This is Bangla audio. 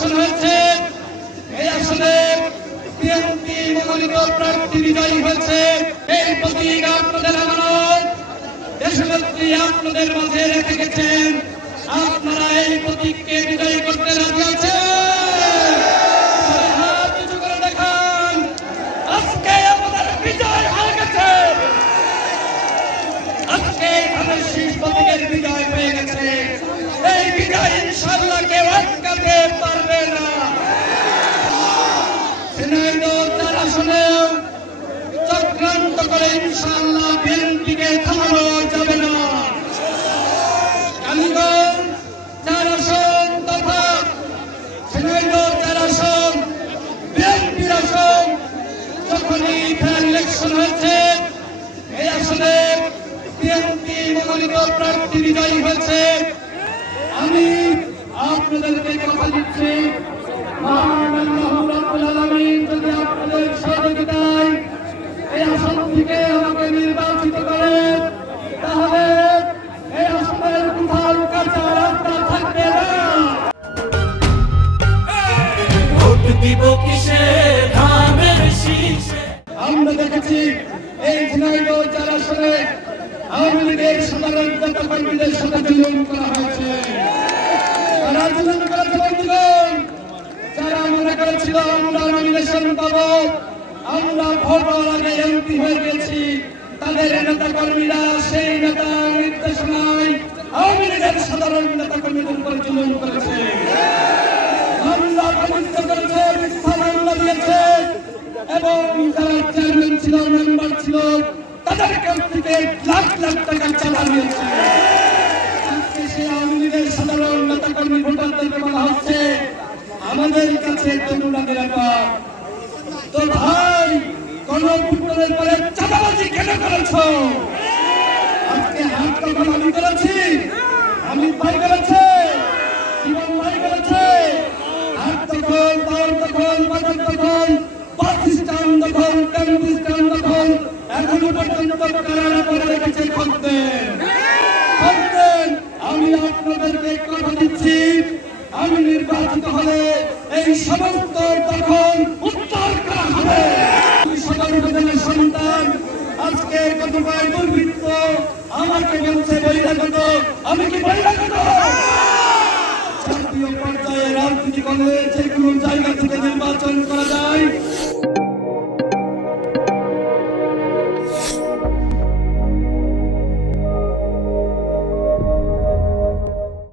ইলেকশন হয়েছে, এই আসলে বিএনপি মনোনীত প্রার্থী বিজয়ী হয়েছে। এই প্রতীক আপনাদের আমানত, দেশনেত্রী আপনাদের মাঝে রেখে গেছেন। আপনারা এই প্রতীককে বিজয়ী করতে রাজি আছেন? হাত উঁচু করে দেখান। আজকে আমাদের বিজয় হয়ে গেছে। আজকে ধানের শীষ প্রতীকের বিজয় হয়ে গেছে। এই বিজয় ইনশাআল্লাহ কেউ আটকাতে পারবে না। ঝিনাইদহ ৪ আসনেও চক্রান্ত করে ইনশাআল্লাহ বিএনপিকে থামানো যাবে না। কালীগঞ্জ ৪ আসন তথা ঝিনাইদহ ৪ আসন বিএনপির আসন, যখনই ফের ইলেকশন হয়েছে, এই আসলে বিএনপি মনোনীত প্রার্থী বিজয়ী হয়েছে। আমি আপনাদেরকে কথা দিচ্ছি, মহান আল্লাহ রাব্বুল আলামিন যদি আপনাদের সহযোগিতায় এই আসন থেকে আমাকে নির্বাচিত করেন, তাহলে এই আসনের কোথাও কাঁচা রাস্তা থাকবে না। ভোট দিব কিসে ধানের শীষে। আমরা দেখেছি এই ঝিনাইদহ ৪ আসনে আওয়ামী লীগের সাধারণ নেতা কর্মীদের সাথে জুলুম করা হয়েছে। তারা জুলুম করেছে বন্ধুগণ। যারা মনে করেছিল আমরা নমিনেশন পাবো, আমরা ভোট হওয়ার আগে এমপি হয়ে গেছি, তাদের নেতা কর্মীরা সেই নেতা নির্দেশনায় আওয়ামী লীগের সাধারণ নেতা কর্মীদের উপর জুলুম করেছে, মামলা বাণিজ্য করেছে, মিথ্যা মামলা দিয়েছে এবং যারা চেয়ারম্যান ছিল, মেম্বার ছিল, তাদের কাছ থেকে লাখ লাখ টাকা চাঁদা নিয়েছে। আজকে সেই আওয়ামী লীগের সাধারণ নেতা কর্মী ভোটারদেরকে বলা হচ্ছে আমাদের কাছে তরুণদের ব্যাপার। তো ভাই, গণভোটের পরে চাঁদাবাজি কেন করেছ? আজকে হাত তখন আমি করেছি, আমি ভাই করেছে, জীবন ভাই করেছে, হাত তখন, পাওয়ার তখন, বাজার তখন, বাস স্ট্যান্ড তখন, ট্যাম্পু স্ট্যান্ড তখন, এখনো পর্যন্ত কারাগারে করে রেখেছে খদ্দের। আমি আপনাদেরকে কথা দিচ্ছি, আমি নির্বাচিত হলে এই সমস্ত তখন উত্তর করা হবে। সদর উপজেলার সন্তান আজকে কতিপয় দুর্বৃত্ত আমাকে বলছে বহিরাগত। আমি কি বহিরাগত? জাতীয় পর্যায়ে রাজনীতি করলে যে কোনো জায়গা থেকে